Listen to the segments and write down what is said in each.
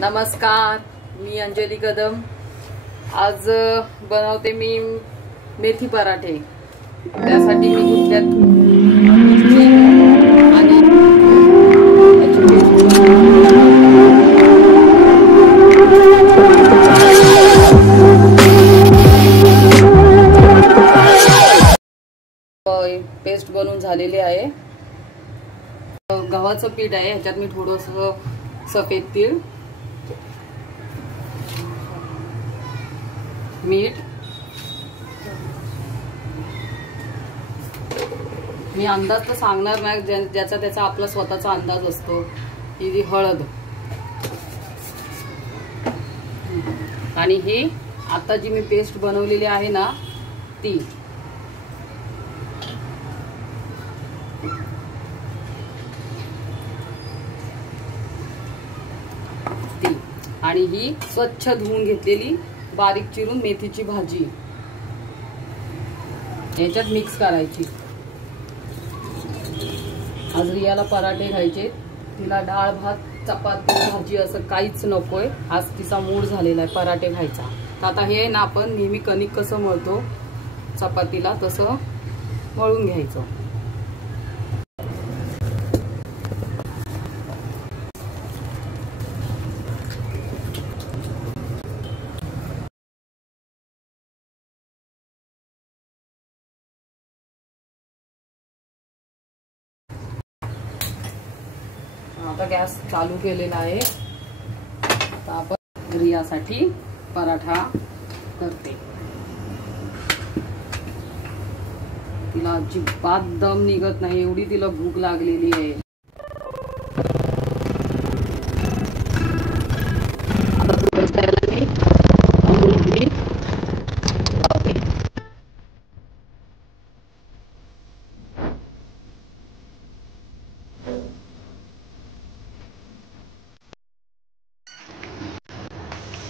नमस्कार, मी अंजली कदम। आज बनवते मी मेथी पराठे। त्यासाठी मी घेतल्यात मिरची आणि पेस्ट बनवून झालेली आहे। गव्हाचं पीठ आहे, ह्याच्यात मी थोडंसं सफेद तीळ, मीठ, मी अंदाज तर सांगणार नाही, ज्याचा त्याचा आपला स्वतःचा अंदाज असतो। ही हळद आणि ही आता जी मी पेस्ट बनवलेली आहे ना ती, आणि ही स्वच्छ धुवून घेतलेली बारीक चिरून मेथीची भाजी याच्यात मिक्स करायची। आज रियाला पराठे खायचे, तिला डाळ भात चपाती भाजी असं काहीच नकोय। आज तिचा मूड झालेला आहे पराठे खायचा। तर आता हे ना आपण नेहमी कणिक कसं मळतो चपातीला तसं मळून घ्यायचं। आता गॅस चालू केलेला आहे। आता आपण रियासाठी पराठा करते। तिला अजिबात दम निघत नाही, एवढी तिला भूक लागलेली आहे।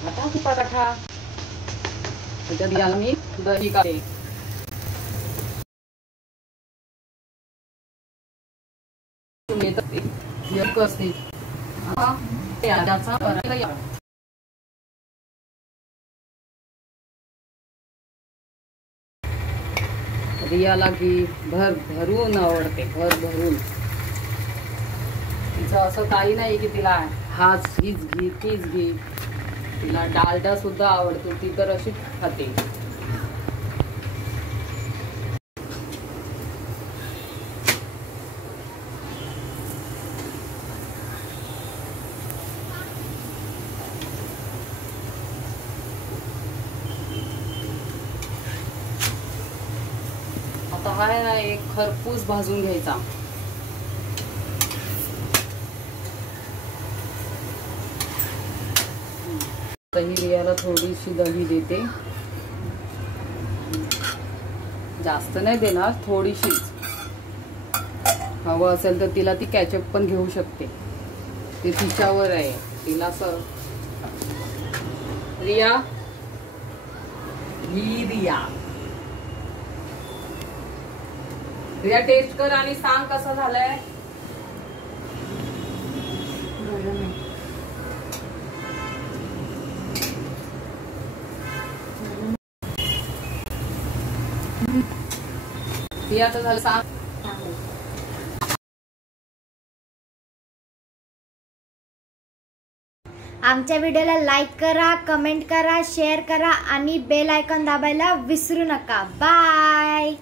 आता पराठा त्याच्यात याला मी दही काढते। रियाला की भरभरून आवडते, भरभरून। तिचं असं काही नाही की तिला हाच हीच घे तीच घे, तिला डालडा सुद्धा आवडतो, ती तर अशी खाते। आता हा आहे ना एक खरपूस भाजून घ्यायचा। दही रियाला थोडीशी दही देते, जास्त नाही देणार, थोडीशीच। हवं असेल तर तिला ती कॅचअप पण घेऊ शकते, ते तिच्यावर आहे। तिला सर रिया ही रिया रिया टेस्ट कर आणि सांग कसं झालंय। रिया तर झालं सांग। आमच्या व्हिडिओला लाईक करा, कमेंट करा, शेअर करा आणि बेल आयकॉन दाबायला विसरू नका। बाय।